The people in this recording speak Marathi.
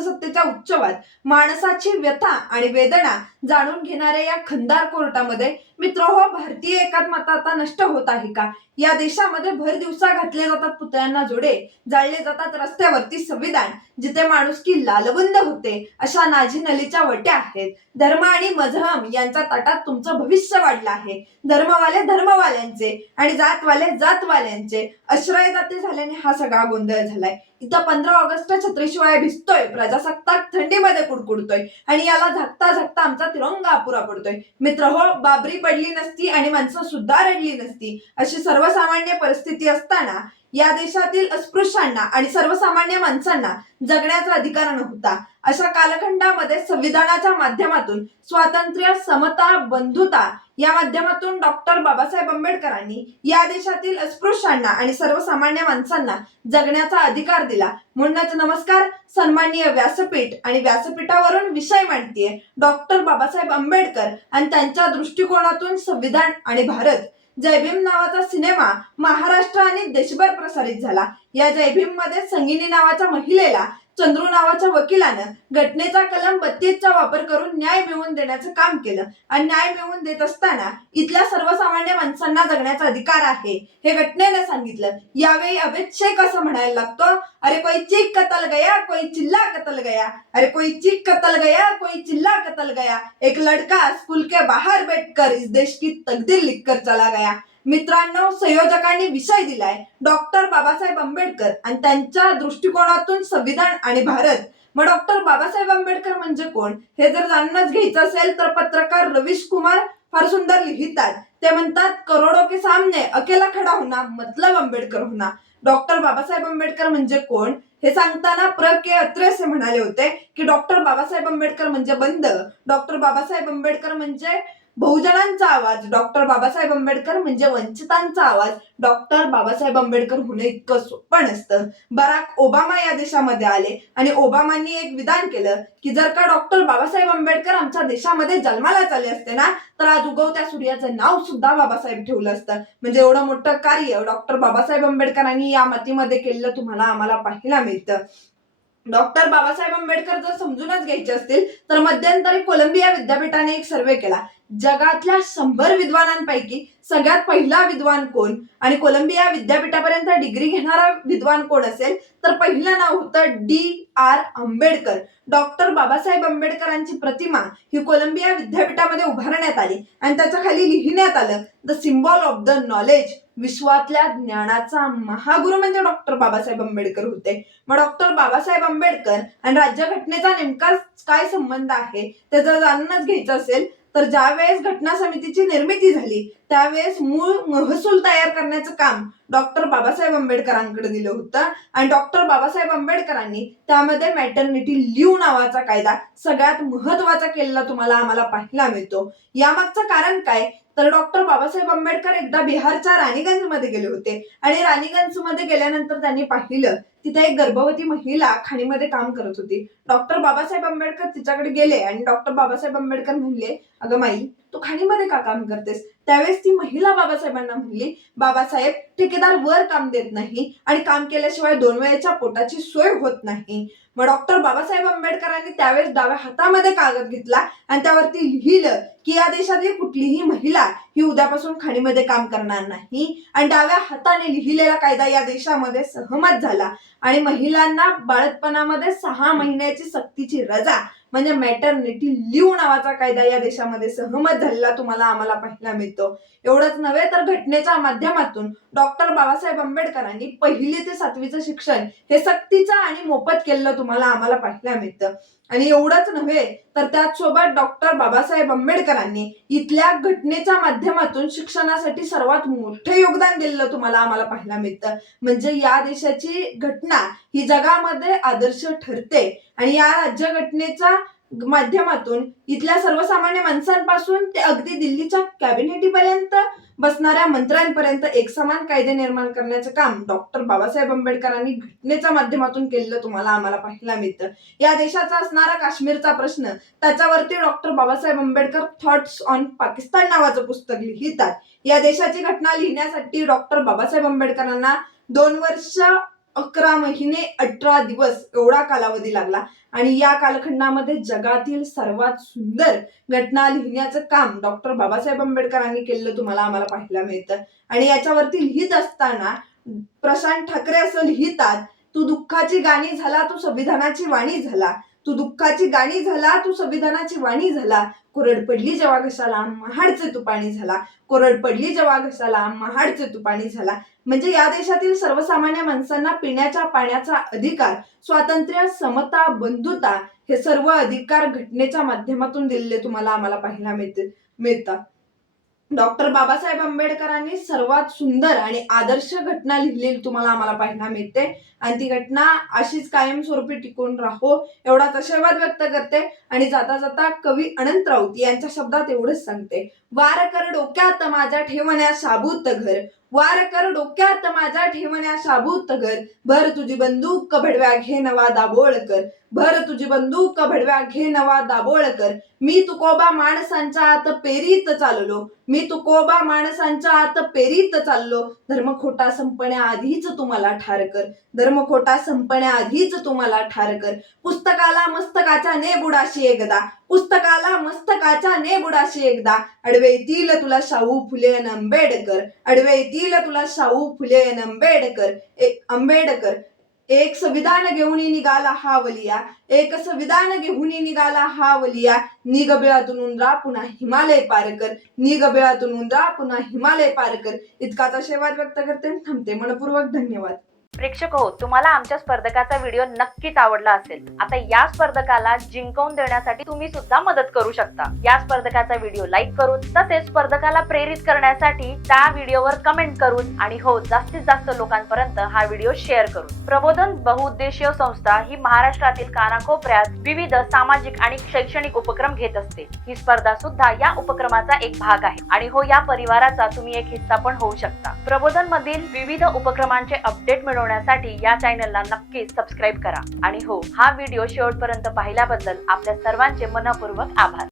अंधश्रद्धेच्या उच्चवाद, माणसाची व्यथा आणि वेदना जाणून घेणाऱ्या या खंदार कोर्टामध्ये मित्रहो, भारतीय एकात्मता आता नष्ट होत आहे का? या देशामध्ये भर दिवसा घातले जातात पुतळ्यांना जोडे, जाळले जातात रस्त्यावरती संविधान, जिथे माणुसकी लालबुंद होते अशा नाझी नलीच्या वट्या आहेत. धर्म आणि मजहब यांच्या ताटात तुमचं भविष्य वाढलं आहे. धर्मवाले धर्मवाल्यांचे आणि जातवाले जातवाल्यांचे आश्रय जाते झाल्याने हा सगळा गोंधळ झालाय. इथं 15 ऑगस्ट छत्रीशिवाय भिजतोय, प्रजासत्ताक थंडीमध्ये कुडकुडतोय आणि याला झाकता झाकता आमचा तिरंगा अपुरा पडतोय. मित्र हो, बाबरी पडली नसती आणि माणसं सुद्धा रडली नसती अशी सर्वसामान्य परिस्थिती असताना या देशातील अस्पृश्यांना आणि सर्वसामान्य माणसांना जगण्याचा अधिकार नव्हता. अशा कालखंडामध्ये संविधानाच्या माध्यमातून स्वातंत्र्य, समता, बंधुता या माध्यमातून डॉक्टर बाबासाहेब आंबेडकरांनी या देशातील अस्पृश्यांना आणि सर्वसामान्य माणसांना जगण्याचा अधिकार दिला. म्हणूनच नमस्कार, सन्माननीय व्यासपीठ आणि व्यासपीठावरून विषय मांडतीये डॉक्टर बाबासाहेब आंबेडकर आणि त्यांच्या दृष्टिकोनातून संविधान आणि भारत. जय भीम नावाचा सिनेमा महाराष्ट्र आणि देशभर प्रसारित झाला. या जय भीम मध्ये संगिनी नावाच्या महिलेला चंद्रू नावाच्या वकिलानं घटनेचा कलम 32चा वापर करून न्याय मिळवून देण्याचं काम केलं आणि न्याय मिळवून देत असताना इथल्या सर्वसामान्य माणसांना जगण्याचा अधिकार आहे हे घटनेने सांगितलं. यावेळी अभेद शेख असं म्हणायला लागतो, अरे कोई चीख कतल गया, कोई चिल्ला कतल गया, अरे कोई चीख कतल गया, कोई चिल्ला कतल गया, एक लड़का स्कूल के बाहर बैठकर इस देश की तकदीर लिखकर चला गया. मित्रांनो, संयोजकांनी विषय दिलाय डॉक्टर बाबासाहेब आंबेडकर आणि त्यांच्या दृष्टिकोनातून संविधान आणि भारत. मग डॉक्टर बाबासाहेब आंबेडकर म्हणजे कोण हे जर जाणूनच घ्यायचं असेल तर पत्रकार रवीश कुमार फार सुंदर लिहितात. ते म्हणतात, करोडों के सामने अकेला खडा होना मतलब आंबेडकर होना. डॉक्टर बाबासाहेब आंबेडकर म्हणजे कोण हे सांगताना प्र के अत्रे असे म्हणाले होते की डॉक्टर बाबासाहेब आंबेडकर म्हणजे बंद, डॉक्टर बाबासाहेब आंबेडकर म्हणजे बहुजनांचा आवाज, डॉक्टर बाबासाहेब आंबेडकर म्हणजे वंचितांचा आवाज. डॉक्टर बाबासाहेब आंबेडकर होणं इतकं सोपं नसतं. बराक ओबामा या देशामध्ये आले आणि ओबामांनी एक विधान केलं की जर का डॉक्टर बाबासाहेब आंबेडकर आमच्या देशामध्ये जन्माला आले असते ना तर आज उगवत्या सूर्याचं नाव सुद्धा बाबासाहेब ठेवलं असतं. म्हणजे एवढं मोठं कार्य डॉक्टर बाबासाहेब आंबेडकरांनी या मातीमध्ये केलेलं तुम्हाला आम्हाला पाहायला मिळतं. डॉक्टर बाबासाहेब आंबेडकर जर समजूनच घ्यायचे असतील तर मध्यंतरी कोलंबिया विद्यापीठाने एक सर्वे केला. जगातल्या 100 विद्वानांपैकी सगळ्यात पहिला विद्वान कोण आणि कोलंबिया विद्यापीठापर्यंत डिग्री घेणारा विद्वान कोण असेल तर पहिलं नाव होतं D.R. आंबेडकर. डॉक्टर बाबासाहेब आंबेडकरांची प्रतिमा ही कोलंबिया विद्यापीठामध्ये उभारण्यात आली आणि त्याच्या खाली लिहिण्यात आलं, the symbol of the knowledge. विश्वातल्या ज्ञानाचा महागुरु म्हणजे डॉक्टर बाबासाहेब आंबेडकर होते. मग डॉक्टर बाबासाहेब आंबेडकर आणि राज्यघटनेचा नेमका काय संबंध आहे ते जर जाणूनच घ्यायचं असेल तर ज्या वेळेस घटना समितीची निर्मिती झाली त्यावेळेस मूळ महसूल तयार करण्याचं काम डॉक्टर बाबासाहेब आंबेडकरांकडे दिलं होतं आणि डॉक्टर बाबासाहेब आंबेडकरांनी त्यामध्ये मॅटर्निटी लीव नावाचा कायदा सगळ्यात महत्वाचा केलेला तुम्हाला आम्हाला पाहायला मिळतो. यामागचं कारण काय तर डॉक्टर बाबासाहेब आंबेडकर एकदा बिहारच्या राणीगंज मध्ये गेले होते आणि राणीगंज मध्ये गेल्यानंतर त्यांनी पाहिलं तिथे एक गर्भवती महिला खाणीमध्ये काम करत होती. डॉक्टर बाबासाहेब आंबेडकर तिच्याकडे गेले आणि डॉक्टर बाबासाहेब आंबेडकर म्हणले, अगं माई, तू खाणीमध्ये का काम करतेस? त्यावेळेस ती महिला बाबासाहेबांना म्हणली, बाबासाहेब, ठेकेदार वर काम देत नाही आणि काम केल्याशिवाय 2 वेळेच्या पोटाची सोय होत नाही. मग डॉक्टर बाबासाहेब आंबेडकरांनी त्यावेळेस डाव्या हातामध्ये कागद घेतला आणि त्यावरती लिहिलं की या देशातली कुठलीही महिला ही उद्यापासून खाणीमध्ये काम करणार नाही आणि डाव्या हाताने लिहिलेला कायदा या देशामध्ये सहमत झाला आणि महिलांना बाळंतपणामध्ये 6 महिन्याची सक्तीची रजा म्हणजे मॅटर्निटी लीव नावाचा कायदा या देशामध्ये सहमत झालेला तुम्हाला आम्हाला पाहायला मिळतो. एवढंच नव्हे तर घटनेच्या माध्यमातून डॉक्टर बाबासाहेब आंबेडकरांनी 1ली ते 7वीचं शिक्षण हे सक्तीचं आणि मोफत केलेलं तुम्हाला आम्हाला पाहायला मिळतं. आणि एवढंच नव्हे तर त्याचसोबत डॉक्टर बाबासाहेब आंबेडकरांनी इथल्या घटनेच्या माध्यमातून शिक्षणासाठी सर्वात मोठे योगदान दिलेलं तुम्हाला आम्हाला पाहायला मिळतं. म्हणजे या देशाची घटना ही जगामध्ये आदर्श ठरते आणि या राज्यघटनेच्या माध्यमातून इथल्या सर्वसामान्य माणसांपासून ते अगदी दिल्लीच्या कॅबिनेटीपर्यंत बसणाऱ्या मंत्र्यांपर्यंत एक समान कायदे निर्माण करण्याचं काम डॉक्टर बाबासाहेब आंबेडकरांनी घटनेच्या माध्यमातून केलेलं तुम्हाला आम्हाला पाहायला मिळतं. या देशाचा असणारा काश्मीरचा प्रश्न त्याच्यावरती doctor Babasaheb Ambedkar thoughts on Pakistan नावाचं पुस्तक लिहितात. या देशाची घटना लिहिण्यासाठी डॉक्टर बाबासाहेब आंबेडकरांना 2 वर्ष 11 महिने 18 दिवस एवढा कालावधी लागला आणि या कालखंडामध्ये जगातील सर्वात सुंदर घटना लिहिण्याचं काम डॉक्टर बाबासाहेब आंबेडकरांनी केलेलं तुम्हाला आम्हाला पाहायला मिळतं. आणि याच्यावरती लिहित असताना प्रशांत ठाकरे असं लिहितात, तू दुःखाची गाणी झाला, तू संविधानाची वाणी झाला. तू दुःखाची गाणी झाला, तू संविधानाची वाणी झाला. कोरड पडली जेव्हा घशाला, महाडचे तू पाणी झाला. कोरड पडली जेव्हा घशाला, महाडचे तू पाणी झाला. म्हणजे या देशातील सर्वसामान्य माणसांना पिण्याच्या पाण्याचा अधिकार, स्वातंत्र्य, समता, बंधुता हे सर्व अधिकार घटनेच्या माध्यमातून दिलेले तुम्हाला आम्हाला पाहायला मिळतात. डॉक्टर बाबासाहेब आंबेडकरांनी सर्वात सुंदर आणि आदर्श घटना लिहिलेली तुम्हाला आम्हाला पाहायला मिळते आणि ती घटना अशीच कायमस्वरूपी टिकून राहो एवढाच आशीर्वाद व्यक्त करते. आणि जाता जाता कवी अनंत राऊत यांच्या शब्दात एवढंच सांगते, वार कर डोक्यात माझ्या ठेवण्या शाबूत घर, वार कर डोक्यात माझ्या ठेवण्या शाबूत घर, भर तुझी बंदूक भडव्या घे नवा दाबोळ कर, भर तुझी बंदूक भडव्या घे नवा दाबोळ कर. मी तुकोबा माणसांच्या आत पेरीत चाललो, मी तुकोबा माणसांच्या आत पेरीत चाललो. धर्म खोटा संपण्याआधीच तुम्हाला ठार कर, धर्म खोटा संपण्याआधीच तुम्हाला ठार कर. पुस्तकाला मस्तकाच्या ने बुडाशी एकदा, पुस्तकाला मस्तकाच्या ने बुडाशी एकदा. अडवे येतील तुला शाहू फुले अन आंबेडकर, अडवे येतील तुला शाहू फुले अन आंबेडकर. आंबेडकर एक संविधान घेऊन निघाला हा वलिया, एक संविधान घेऊन निघाला हा वलिया. निघ बिळातून उंदरा पुन्हा हिमालय पार कर, निघ बिळातून उंदरा पुन्हा हिमालय पार कर. इतकाच आशीर्वाद व्यक्त करते, थांबते. मनपूर्वक धन्यवाद. प्रेक्षक हो, तुम्हाला आमच्या स्पर्धकाचा व्हिडिओ नक्कीच आवडला असेल. आता या स्पर्धकाला जिंकवून देण्यासाठी तुम्ही सुद्धा मदत करू शकता. या स्पर्धकाचा व्हिडिओ लाईक करून, तसेच स्पर्धकाला प्रेरित करण्यासाठी त्या व्हिडिओवर कमेंट करून आणि हो, जास्तीत जास्त लोकांपर्यंत हा व्हिडिओ शेअर करून. प्रबोधन बहुउद्देशीय संस्था ही महाराष्ट्रातील कानाकोपऱ्यात विविध सामाजिक आणि शैक्षणिक उपक्रम घेत असते. ही स्पर्धा सुद्धा या उपक्रमाचा एक भाग आहे आणि हो, या परिवाराचा तुम्ही एक हिस्सा पण होऊ शकता. प्रबोधन मधील विविध उपक्रमांचे अपडेट मिळवण्यासाठी या चॅनलला नक्कीच सबस्क्राईब करा. आणि हो, हा व्हिडिओ शेवटपर्यंत पाहिल्याबद्दल आपल्या सर्वांचे मनपूर्वक आभार.